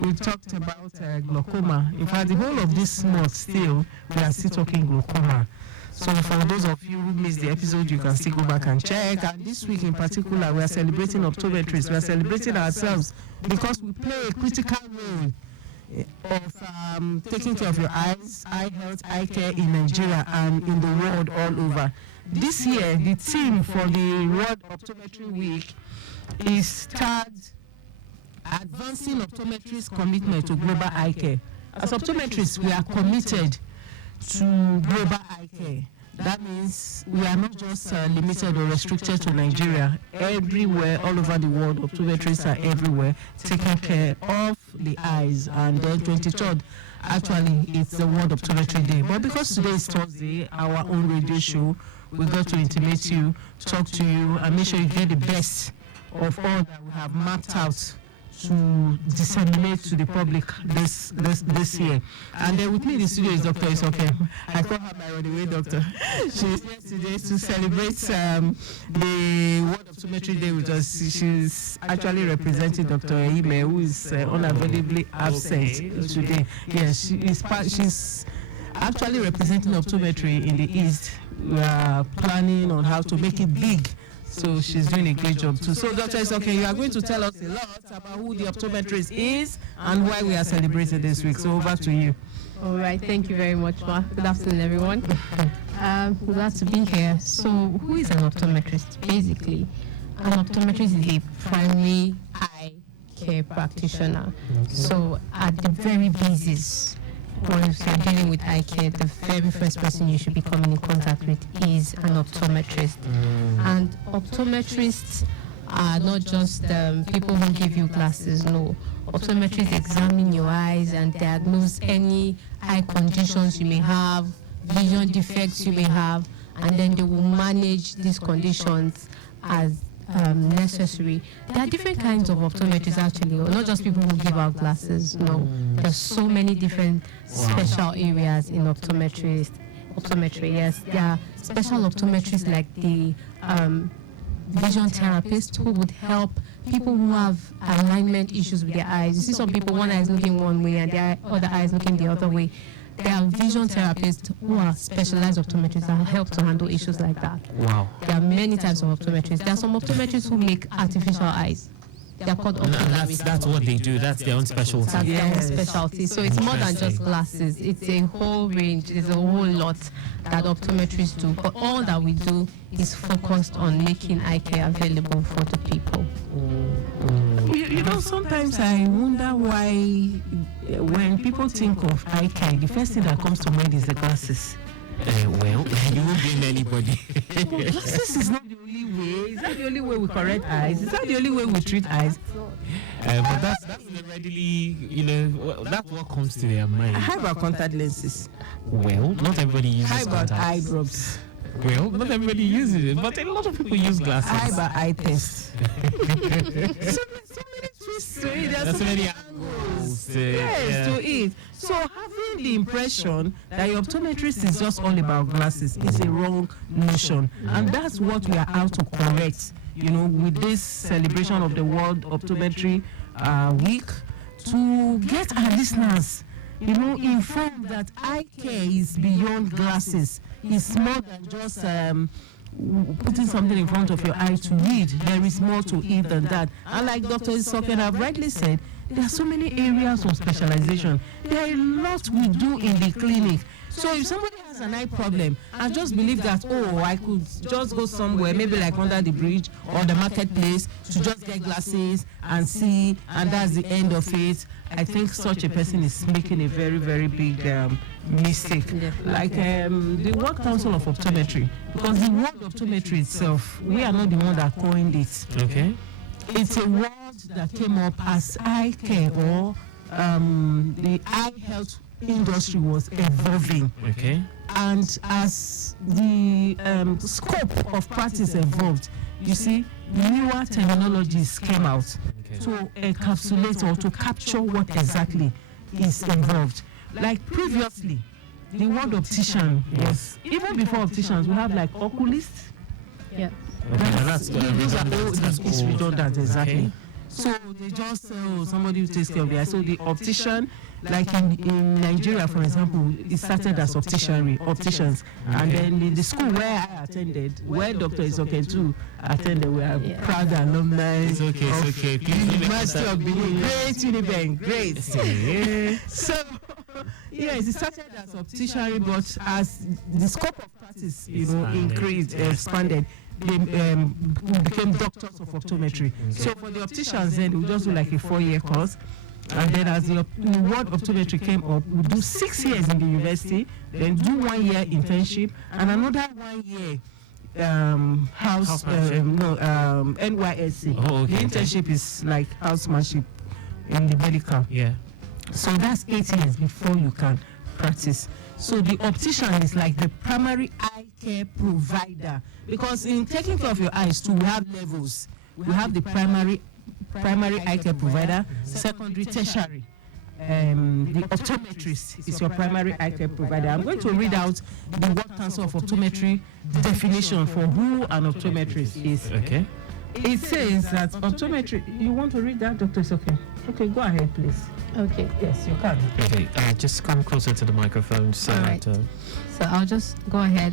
we've talked about glaucoma. In fact, the whole of this month still, we are still talking glaucoma. So for those of you who missed the episode, you can still go back and check. And this week in particular, we are celebrating optometrists. We are celebrating ourselves because we play a critical role of taking care of your eyes, eye health, eye care in Nigeria and in the world all over. This year, the theme for the World Optometry Week is tagged Advancing Optometrists' Commitment to Global Eye Care. As optometrists, we are committed to global eye care. That means we are not just limited or restricted to Nigeria. Everywhere, all over the world, optometrists are everywhere taking care of the eyes. And then 23rd, actually, it's the World Optometry Day. But because today is Thursday, our own radio show, we got to intimate you, talk to you, and make sure you get the best of all that we have mapped out to disseminate to the public this year. And then with me in the studio is Dr. Isoke. I call her my runaway doctor. She's here today to celebrate the World Optometry Day with us. She's actually representing Dr. Imade, who is unavailably absent today. Yes, she's actually representing optometry in the East. We are planning on how to make it big. So she's doing a great job too. So Dr. Isoke, you are going to tell us a lot about who the optometrist is and why we are celebrating this week. So over to you. All right, thank you very much, Ma. Good afternoon, everyone. Glad to be here. So who is an optometrist? Basically, an optometrist is a primary eye care practitioner. So at the very basis, once you're dealing with eye care, the very first person you should be coming in contact with is an optometrist. And optometrists are not just people who give you glasses, no. Optometrists examine your eyes and diagnose any eye conditions you may have, vision defects you may have, and then they will manage these conditions as necessary. There are different kinds of optometrists actually, not just people who give out glasses, no. There's so many different special areas in optometry, yes. There are special optometrists like the vision therapist who would help people who have alignment issues with their eyes. You see some people, one eye is looking one way and the other eye is looking the other way. There are vision therapists who are specialized optometrists that help to handle issues like that. Wow. There are many types of optometrists. There are some optometrists who make artificial eyes. They are called optometrists. That's what they do. That's their own specialty. That's their own specialty. So it's more than just glasses. It's a whole range. There's a whole lot that optometrists do. But all that we do is focused on making eye care available for the people. You know, sometimes I wonder why when people think of eye care, the first thing that comes to mind is the glasses. Well, you won't blame anybody. But glasses is not the only way. Is that the only way we correct eyes? Is that the only way we treat eyes? But that's readily, that's what comes to their mind. How about contact lenses? Well, not everybody uses How about contacts. eye drops? Well, not everybody uses it, but a lot of people use glasses. How about eye test? so many twists to it. There's so many angles to it. So having the impression that your optometrist is just all about glasses is a wrong notion. And that's what we are out to correct, with this celebration of the World Optometry Week, to get our listeners, informed that eye care is beyond glasses. It's more than just putting something in front of your eye to read. There is more to it than that. And like Dr. Isoke have rightly said, there are so many areas of specialization. There are a lot we do in the clinic. So if somebody has an eye problem and just believe that, I could just go somewhere, maybe like under the bridge or the marketplace to just get glasses and see, and that's the end of it, I think such a person is making a very, very big mistake. Like the World Council of Optometry, because the word optometry itself, we are not the one that coined it. Okay. It's a word that came up as eye care or the eye health industry was evolving. Okay. And as the scope of practice evolved, you see, newer terminologies came out to encapsulate or to capture what exactly is involved. Like previously, the word optician was, even before opticians, we have like oculists. Yeah. Those are redundant, exactly. So they just say, oh, somebody who takes care of the eye. So the optician, like in Nigeria, for example, it started as opticians. And then in the school where I attended, where Dr. Isoke too attended, we are proud alumni. It's okay. Please University of Benin. Great Unibank, great. So, yes, it started as optician, but as the scope of practice, increased, expanded, they became doctors of optometry. So for the opticians, then we just do like a 4-year course. And then as the word optometry came up, we do 6 years in the university, then do 1 year internship, and another 1 year NYSC. Oh, okay. The internship is like housemanship in the medical. Yeah. So that's 8 years before you can practice. So the optician is like the primary eye care provider, because in taking care of your eyes too, we have levels. We have the primary eye care provider, secondary, tertiary. The optometrist is your primary eye care provider. I'm going to read out the World Council of Optometry definition for who an optometrist is. Okay. It says that optometry. You want to read that, Dr. It's okay. Okay, go ahead, please. Okay. Yes, you can. Okay, just come closer to the microphone so All right. that. So I'll just go ahead.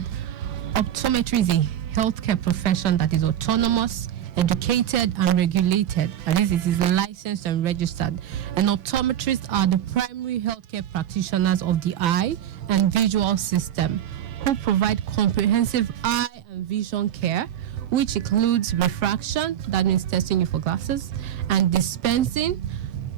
Optometry is a healthcare profession that is autonomous, educated, and regulated. And this is licensed and registered. And optometrists are the primary healthcare practitioners of the eye and visual system who provide comprehensive eye and vision care, which includes refraction, that means testing you for glasses, and dispensing,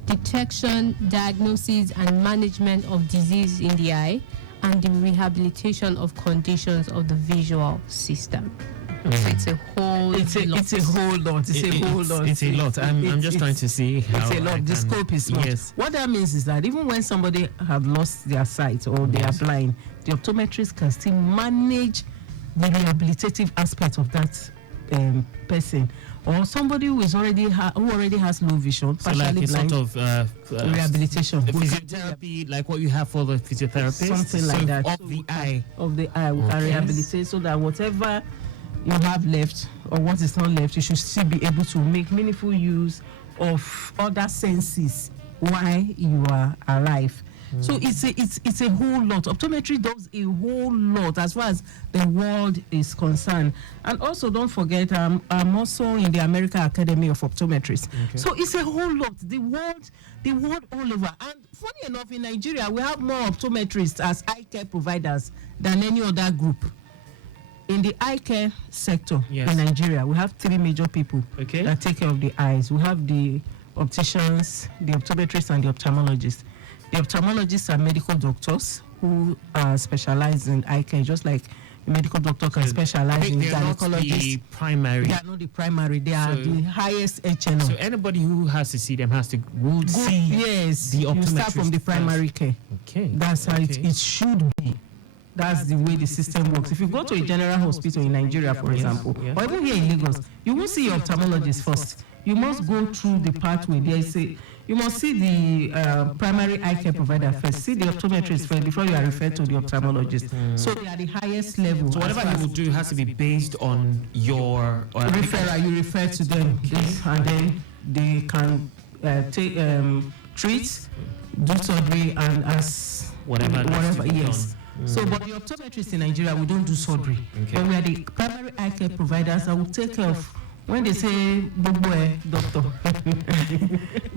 detection, diagnosis, and management of disease in the eye, and the rehabilitation of conditions of the visual system. So it's a whole lot. It's a whole lot. It's a lot. I'm just trying to see how it's a lot. The scope is much. Yes. What that means is that even when somebody have lost their sight or they are blind, the optometrist can still manage the rehabilitative aspect of that person, or somebody who is already has low vision, So like partially a blind, sort of rehabilitation, physiotherapy, like what you have for the physiotherapist, something like that. of the eye. Of the eye, we can rehabilitate so that whatever you have left or what is not left, you should still be able to make meaningful use of other senses while you are alive. So it's a whole lot. Optometry does a whole lot as far as the world is concerned. And also don't forget, I'm also in the American Academy of Optometrists. Okay. So it's a whole lot. The world all over. And funny enough, in Nigeria, we have more optometrists as eye care providers than any other group. In the eye care sector in Nigeria, we have 3 major people that take care of the eyes. We have the opticians, the optometrists, and the ophthalmologists. The ophthalmologists are medical doctors who specialize in eye care, just like a medical doctor can specialize in gynecologists. Primary. They are not the primary. They are the highest echelon. So anybody who has to see them has to see yes, the optometrist. You start from the primary care. Okay. That's how it should be. That's the way the system works. If you go to a general hospital in Nigeria, for example, or even here in Lagos, you won't see your ophthalmologist first. You must go through the pathway. You must see the primary eye care provider first. See the optometrist first before you are referred to the ophthalmologist. So they are the highest level. So whatever you will do has to be based on your referral. You refer to them, and then they can treat, do surgery, and as whatever. Yes. So, but the optometrists in Nigeria, we don't do surgery. But we are the primary eye care providers that will take care of. When they say boy doctor,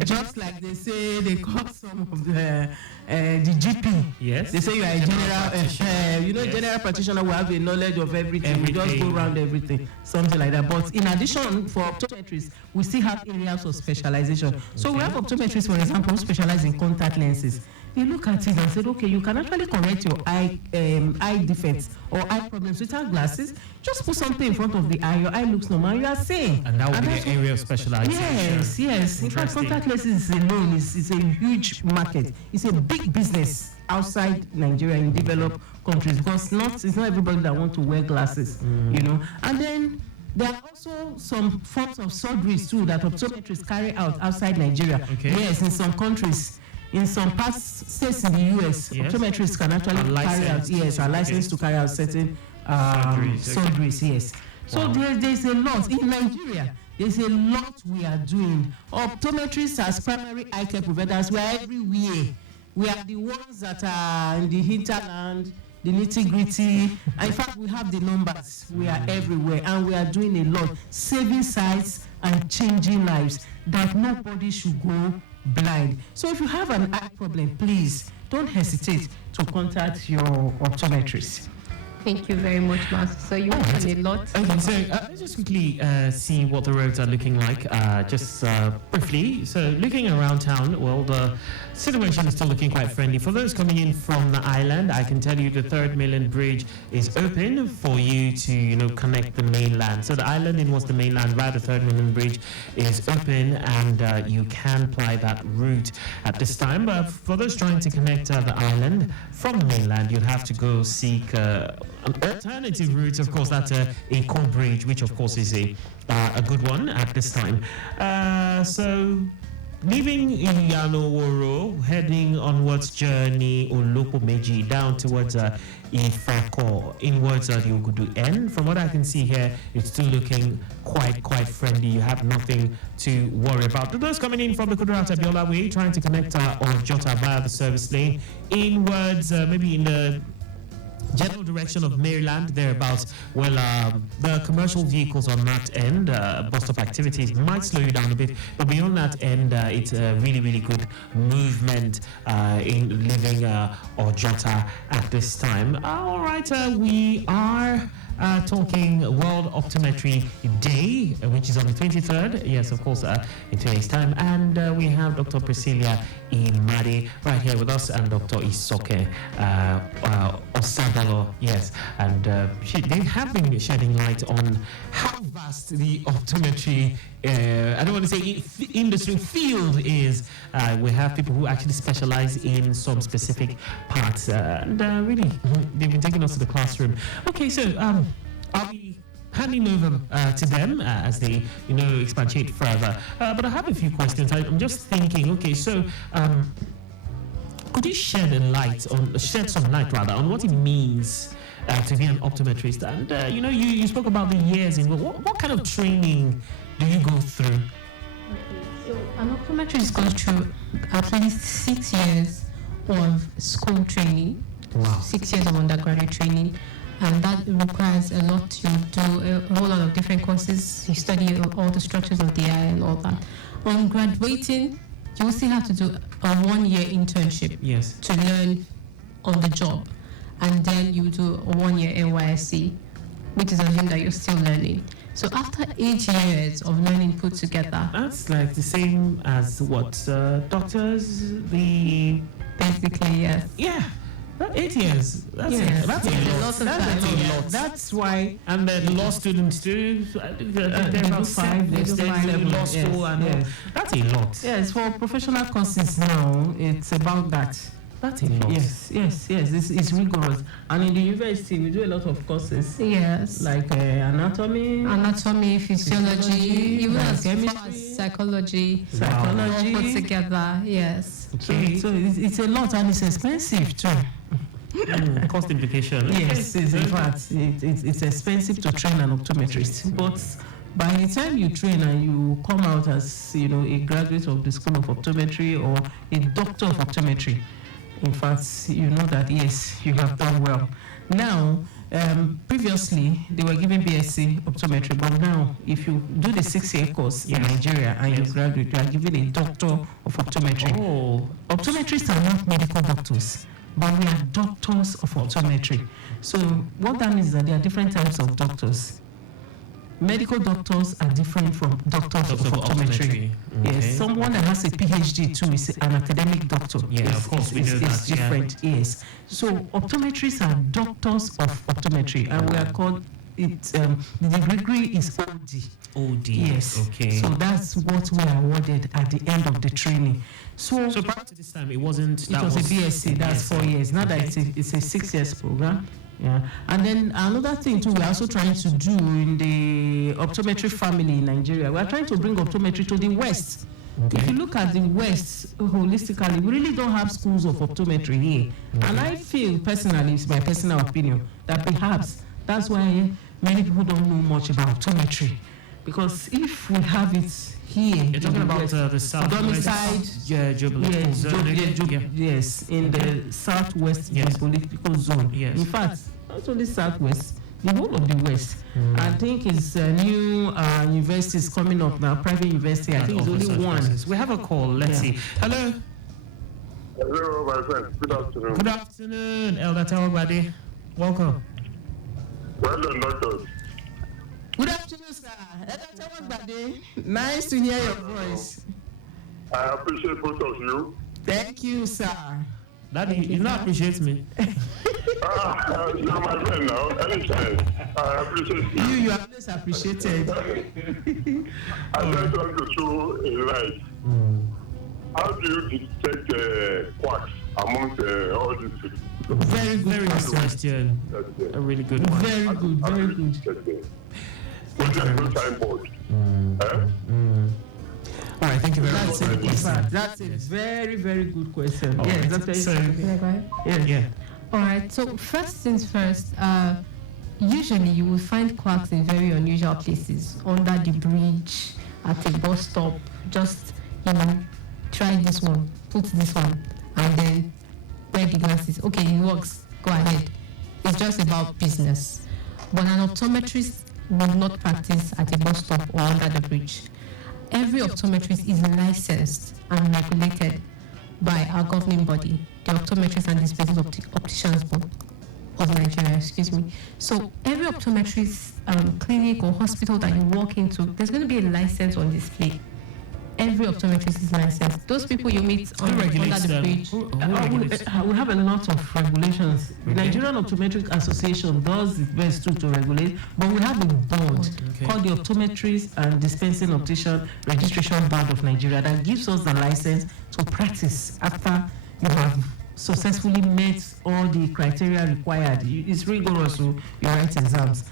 just like they say they call some of the GP. Yes. They say you are a general, general practitioner will have a knowledge of everything. We just go around everything, something like that. But in addition, for optometrists, we still have areas of specialization. So we have optometrists, for example, who specialize in contact lenses. They look at it and said, okay, you can actually correct your eye defects or eye problems without glasses. Just put something in front of the eye. Your eye looks normal. You are sane. And that would be the area of specialization. Yes. In fact, contact lenses alone is a huge market. It's a big business outside Nigeria in developed countries because it's not everybody that wants to wear glasses, And then there are also some forms of surgeries too that optometrists carry out outside Nigeria. Okay. Yes, in some countries. In some states in the US, optometrists can actually carry out, are licensed to carry out certain surgeries, yes. So there's a lot. In Nigeria, There's a lot we are doing. Optometrists as primary eye care providers, we are everywhere. We are the ones that are in the hinterland, the nitty-gritty. In fact, we have the numbers. We are everywhere, and we are doing a lot, saving sites and changing lives, that nobody should go blind. So if you have an eye problem, please don't hesitate to contact your optometrist. Thank you very much, Master. So you mentioned a lot. Okay, so let's just quickly see what the roads are looking like, just briefly. So looking around town, well, the situation is still looking quite friendly. For those coming in from the island, I can tell you the 3rd Mainland Bridge is open for you to, connect the mainland. So the island in what's the mainland via the 3rd Mainland Bridge is open, and you can ply that route at this time. But for those trying to connect the island from the mainland, you'll have to go seek an alternative route. Of course, that's a core bridge, which of course is a good one at this time. So leaving Iyanoworo, heading onwards journey Olopomeji down towards Ifako, inwards the Ogudu end. From what I can see here, it's still looking quite friendly. You have nothing to worry about. Those coming in from the Kudrat Abiola way, trying to connect on Jota via the service lane, inwards, maybe in the general direction of Maryland, thereabouts. Well, the commercial vehicles on that end, bus stop activities might slow you down a bit, but beyond that end, it's a really good movement in leaving Ojota at this time. All right, we are talking World Optometry Day, which is on the 23rd. Yes, of course, in 2 days' time. And we have Dr. Priscilia Imade right here with us, and Dr. Isoke Osadolo. Yes, and they have been shedding light on how vast the optometry, I don't want to say industry field is. We have people who actually specialize in some specific parts, and really, they've been taking us to the classroom. Okay, so I'll be handing over to them as they, expatiate further. But I have a few questions. I'm just thinking. Okay, so could you shed some light on what it means to be an optometrist? And you spoke about the years in. What kind of training do you go through? So an optometrist goes through at least 6 years of school training. Wow. 6 years of undergraduate training. And that requires a lot. You do a whole lot of different courses. You study all the structures of the eye and all that. On graduating, you will still have to do a 1-year internship. Yes. To learn on the job. And then you do a 1-year NYSC, which is a thing that you're still learning. So after 8 years of learning put together. That's like the same as what doctors, Basically, yes. Yeah. 8 years. That's a lot. That's why. And then law students too. They're about 5 years law school, and that's a lot. Yes, for professional courses now, it's about that. That's a lot. Yes. It's rigorous. And in the university, we do a lot of courses. Yes. Like anatomy, physiology, even as far chemistry, as psychology. Psychology. All put together, yes. Okay. So it's a lot, and it's expensive too. Cost implication. Yes, in fact, it's expensive to train an optometrist. But by the time you train and you come out as a graduate of the School of Optometry or a doctor of optometry, in fact, you know that yes, you have done well. Now, previously they were giving BSc optometry, but now if you do the 6-year course in Nigeria and you graduate, you are given a doctor of optometry. Oh. Optometrists are not medical doctors, but we are doctors of optometry. So what that means is that there are different types of doctors. Medical doctors are different from doctors of optometry. Okay. Yes, someone that has a PhD too is an academic doctor. Yeah, of course, we know that. It's different, yes. So optometrists are doctors of optometry, and we are called the degree is OD. OD. Yes. Okay. So that's what we are awarded at the end of the training. So prior to this time, it wasn't. It was a BSc. That's 4 years. Now that it's a 6 years program. Yeah, and then another thing too, we're also trying to do in the optometry family in Nigeria. We're trying to bring optometry to the West. Okay. If you look at the West holistically, we really don't have schools of optometry here. Okay. And I feel personally, it's my personal opinion, that perhaps that's why many people don't know much about optometry. because if we have it here, You're talking about the southwest, geopolitical zone. Yes, in the southwest geopolitical zone. Yes. In fact, not only southwest, the whole of the west. I think it's new universities coming up now, private university. I think it's only one. We have a call. Let's see. Hello. Hello, my friend. Good afternoon. Good afternoon, Elder Tawabade. Welcome. Well done, doctors. Good afternoon, sir. Nice to hear your voice. I appreciate both of you. Thank you, sir. Daddy, you not appreciate me. You're my friend now. Anytime. I appreciate you. You are always appreciated. I just want to throw a light. How do you detect quacks amongst all these people? Very good question. A really good one. Very good. What's the time board? All right, thank you very much. That's a very, very good question. Yes, that's very So, yeah. All right. So first things first. Usually, you will find quacks in very unusual places, under the bridge, at a bus stop. Just try this one, put this one, and then wear the glasses. Okay, it works. Go ahead. It's just about business. But an optometrist will not practice at a bus stop or under the bridge. Every optometrist is licensed and regulated by our governing body, the Optometrists and Dispensing Opticians Board of Nigeria, So every optometrist clinic or hospital that you walk into, there's going to be a license on display. Every optometrist is licensed. Those people you meet under the bridge. We have a lot of regulations. The Nigerian Optometric Association does its best to regulate, but we have a board called the Optometrists and Dispensing Optician Registration Board of Nigeria that gives us the license to practice after you have successfully met all the criteria required. It's rigorous, so you write exams.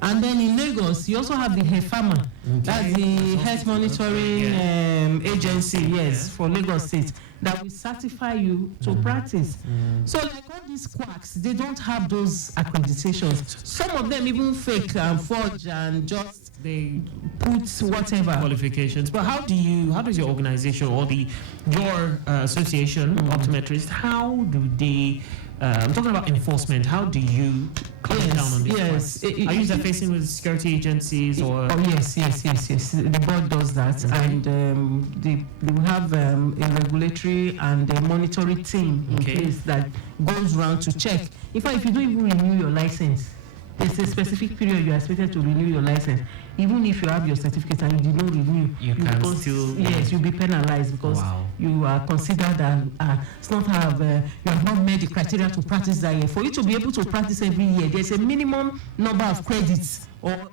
And then in Lagos, you also have the HEFAMA, that's the Health Monitoring Agency, for Lagos State, that will certify you to practice. So like all these quacks, they don't have those accreditations. Some of them even fake and forge and just they put whatever qualifications. But how does your organization or your association, optometrists, how do they? I'm talking about enforcement. How do you clamp down on this? Are you interfacing with security agencies or? Oh yes. The board does that, and they will have a regulatory and a monitoring team in place that goes around to check. In fact, if you don't even renew your license, there's a specific period you are expected to renew your license. Even if you have your certificate and you did not renew, you'll be penalized because you are considered it's not you have not met the criteria to practice that year. For you to be able to practice every year, there's a minimum number of credits or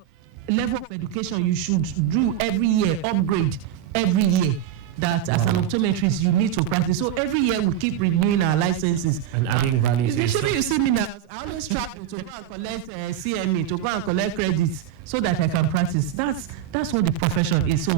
level of education you should do every year, upgrade every year. That as an optometrist you need to practice. So every year we keep renewing our licenses and adding value to it. Usually you see me now, I always travel to go and collect CME, to go and collect credits so that I can practice. That's what the profession is. So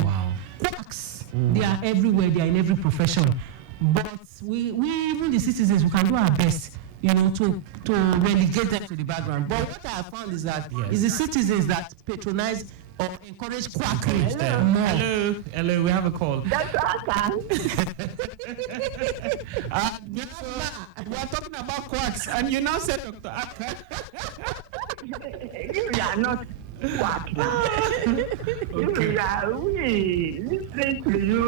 quacks, they are everywhere, they are in every profession. But we even the citizens, we can do our best, to relegate them to the background. But what I have found is that it's the citizens that patronize or encourage quackery more. Hello, we have a call. That's awesome. We are talking about quacks, and you now said Dr. Akan. You are not quacking. We listen to you.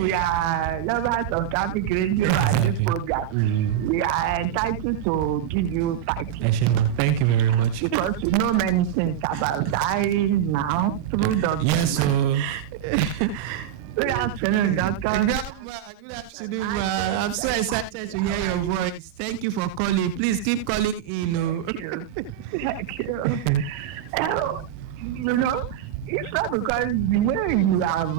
We are lovers of traffic radio and this program. We are entitled to give you titles. Thank you very much. Because you know many things about dying now through the Yes, so. Good afternoon, Doctor. Good afternoon, I'm so excited to hear your voice. Thank you for calling. Please keep calling in. Thank you. It's not because the way you have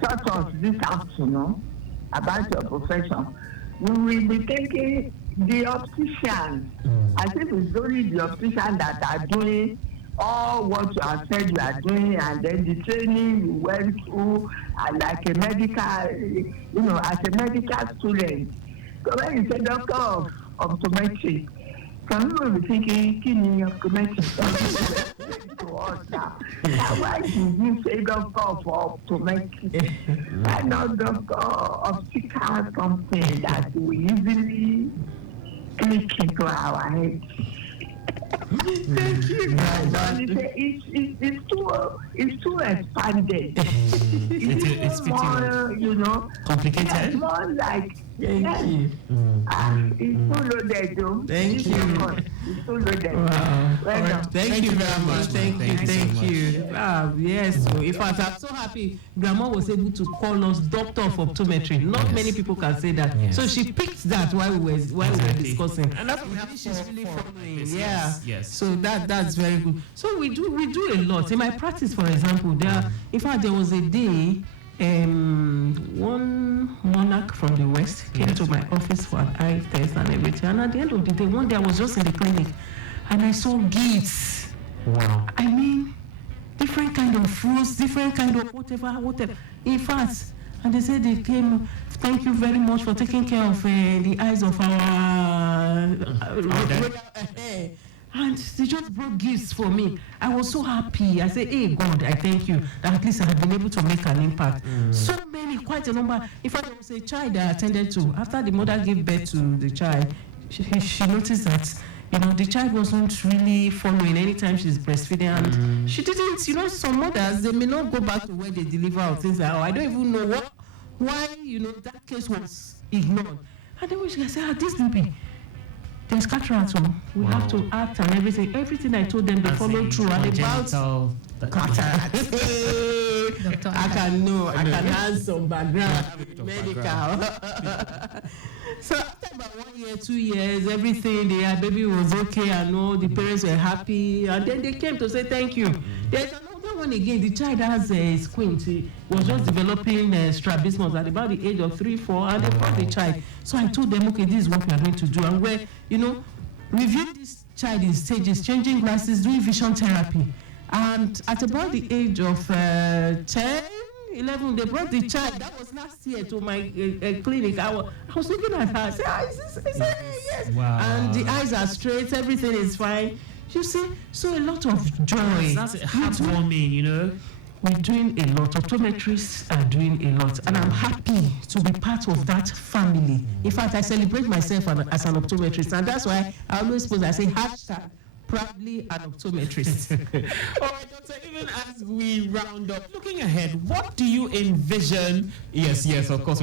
taught us this afternoon about your profession, we will be taking the opticians. I think it's only the opticians that are doing all what you have said you are doing, and then the training you went through, like a medical, as a medical student. So when you say doctor of optometry, some people will be thinking, give me your connection to us now. Why did you say doctor for optometry? Why not doctor optical something that we easily click into our head? Thank you. It's too expanded. It's even more, complicated. It's more like Thank you. it's so loaded, though. Thank you. It's so loaded. Wow. Well done. Thank you very much. Thank you. Yes. So in fact, I'm so happy Grandma was able to call us doctor of optometry. Not many people can say that. Yes. So she picked that while we were discussing. And that's what She's really following. Yes, Yeah. yes. So that's very good. So we do a lot. In my practice, for example, there was a day. One monarch from the West came to my office for an eye test and everything. And at the end of the day, one day I was just in the clinic and I saw gifts. Wow. I mean, different kind of fruits, different kind of whatever. In fact, and they said they came, thank you very much for taking care of the eyes of our and they just brought gifts for me. I was so happy. I said, hey, God, I thank you that at least I have been able to make an impact. So many, quite a number. In fact, there was a child that I attended to. After the mother gave birth to the child, she noticed that, the child wasn't really following anytime she's breastfeeding. And she didn't, some mothers, they may not go back to where they deliver or things like that. I don't even know why, that case was ignored. And then she said, this baby, there's cataract, so we have to act and everything. Everything I told them, they follow through. And about cataract, I can add some background, medical. So after about 1 year, 2 years, everything, the baby was okay and all, the parents were happy. And then they came to say thank you. There's another one again, the child has a squint. He was just developing strabismus at about the age of 3, 4, and they brought the child. So I told them, okay, this is what we are going to do. And we're, reviewing this child in stages, changing glasses, doing vision therapy. And at about the age of 10, 11, they brought the child. That was last year to my clinic. I was looking at her. I said, is this? I said, yes. Wow. And the eyes are straight. Everything is fine. You see, so a lot of joy. That's heartwarming, We're doing a lot. Optometrists are doing a lot. And I'm happy to be part of that family. In fact, I celebrate myself as an optometrist. And that's why I always post, I say, proudly an optometrist. All right, Doctor, even as we round up, looking ahead, what do you envision? Yes, of course.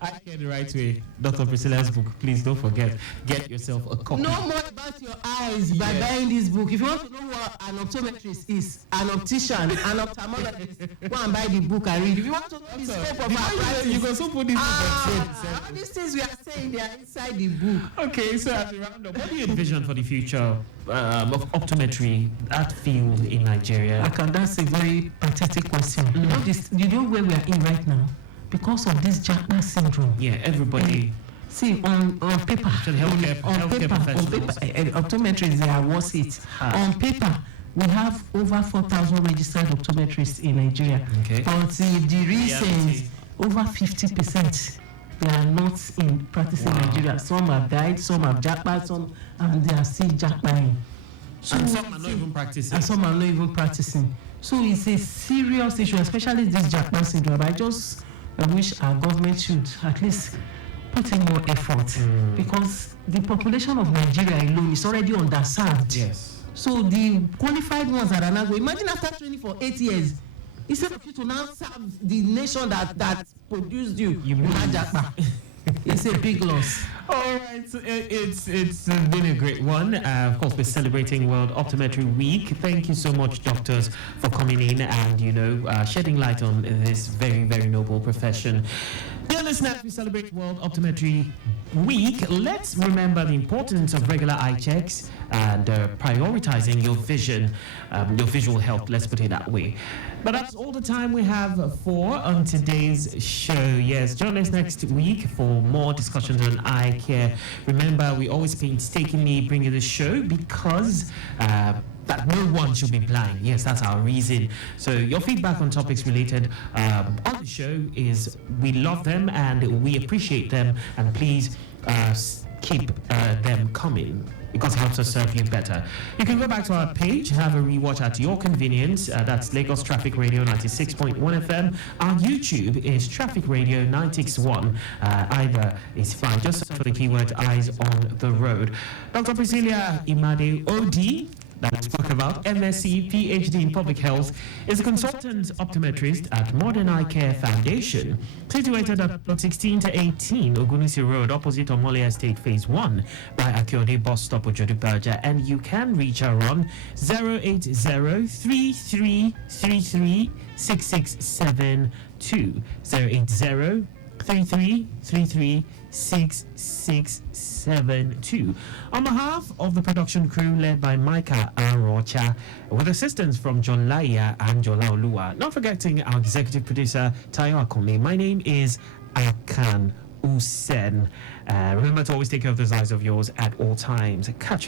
I care the right way. Dr. Priscilla's book, please don't forget, get yourself a copy. Know more about your eyes by buying this book. If you want to know what an optometrist is, an optician, an ophthalmologist, go and buy the book and read. If you want to know the scope of our practice, you can so put this all these things we are saying, they are inside the book. Okay, so as we round up, what do you envision for the future of optometry, that field in Nigeria? That's a very pathetic question. You know where we are in right now? Because of this Jackman syndrome. Yeah, everybody. See, on paper, optometrists, they are worth it. On paper, we have over 4,000 registered optometrists in Nigeria. Okay. But the recent, over 50%, they are not in practicing in Nigeria. Some have died, some have Jackman, and they are still Jackman. So and some are not even practicing. And some are not even practicing. So it's a serious issue, especially this Jackman syndrome. I wish our government should at least put in more effort because the population of Nigeria alone is already underserved. Yes. So the qualified ones that are now going, imagine after training for 8 years, instead of you to now serve the nation that produced you have Jackman. It's a big loss. All right, it's been a great one. Of course, we're celebrating World Optometry Week. Thank you so much, doctors, for coming in and shedding light on this very, very noble profession. Dear listeners, we celebrate World Optometry Week. Let's remember the importance of regular eye checks and prioritizing your vision, your visual health. Let's put it that way. But that's all the time we have for on today's show. Yes, join us next week for more discussions on eye care. Remember, we always painstakingly bring you the show because that no one should be blind. Yes, that's our reason. So your feedback on topics related on the show is we love them and we appreciate them, and please keep them coming. because it helps us serve you better. You can go back to our page, have a rewatch at your convenience. That's Lagos Traffic Radio 96.1 FM. Our YouTube is Traffic Radio 961. Either is fine, just for the keyword Eyes on the Road. Dr. Priscilia Imade, OD, that we spoke about, MSc, PhD in Public Health, is a consultant optometrist at Modern Eye Care Foundation, situated at plot 16 to 18 Ogunisi Road, opposite Omole Estate, Phase 1, by Akyode Bus Stop, Ojodubaja, and you can reach her on 080-3333-6672, 080-3333-6672. On behalf of the production crew led by Micah Arocha, with assistance from John Laya and Jola Olua, not forgetting our executive producer Tayo Akonle, my name is Akan Usen. Remember to always take care of those eyes of yours at all times. Catch